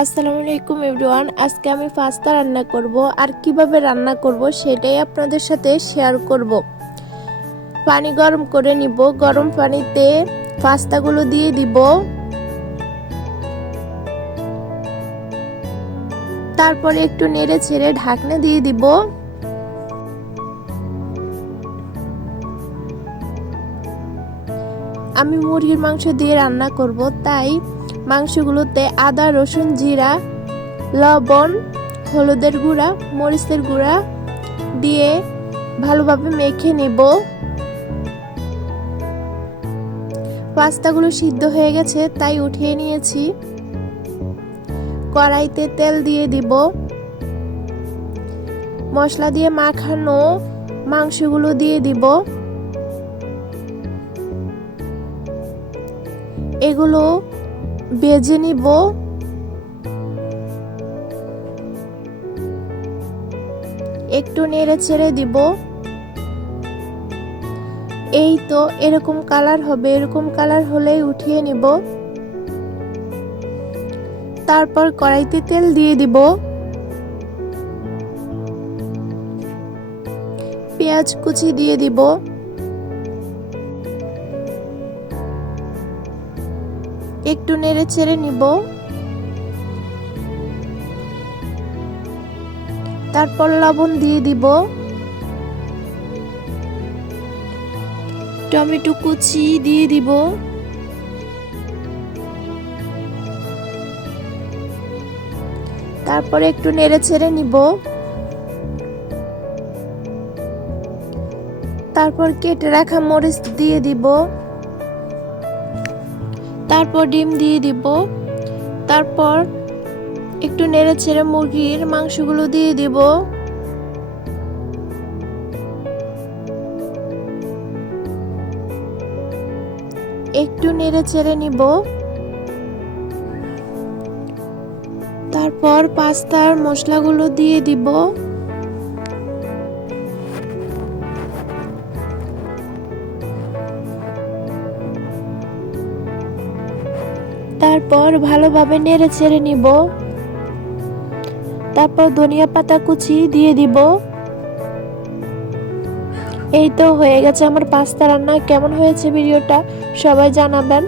আসসালামু আলাইকুম এভরিওয়ান। আজকে আমি পাস্তা রান্না করব, আর কিভাবে রান্না করব সেটাই আপনাদের সাথে শেয়ার করব। পানি গরম করে নিব, গরম পানিতে পাস্তাগুলো দিয়ে দিব। তারপরে একটু নেড়ে ছেড়ে ঢাকনা দিয়ে দিব। আমি মুরগির মাংস দিয়ে রান্না করব, তাই মাংসগুলোতে আদা, রসুন, জিরা, লবণ, হলুদের গুঁড়া, মরিচের গুঁড়া দিয়ে ভালোভাবে মেখে নেব। পাস্তাগুলো সিদ্ধ হয়ে গেছে, তাই উঠিয়ে নিয়েছি। কড়াইতে তেল দিয়ে দিব। মশলা দিয়ে মাখানো মাংসগুলো দিয়ে দিব। এগুলো ভেজে নিব। একটু নেড়ে ছেড়ে দিব। এই তো এরকম কালার হবে, এরকম কালার হলেই উঠিয়ে নিব। তারপর কড়াইতে তেল দিয়ে দিব। পেঁয়াজ কুচি দিয়ে দিব। একটু নেড়ে ছেড়ে নিব। তারপর লবণ দিয়ে দিব। টমেটো কুচি দিয়ে দিব। তারপরে একটু নেড়ে ছেড়ে নিব। তারপর কেটে রাখা মরিচ দিয়ে দিব। তারপর ডিম দিয়ে দিব। তারপর একটু নেড়ে ছেড়ে মুরগির মাংসগুলো দিয়ে দিব। একটু নেড়ে ছেড়ে নিব। তারপর পাস্তার মশলাগুলো দিয়ে দিব। তারপর ভালোভাবে নেড়ে ছেড়ে নিব। তারপর ধনিয়া পাতা কুচি দিয়ে দিব। এই তো হয়ে গেছে আমার পাস্তা রান্না। কেমন হয়েছে ভিডিওটা সবাই জানাবেন।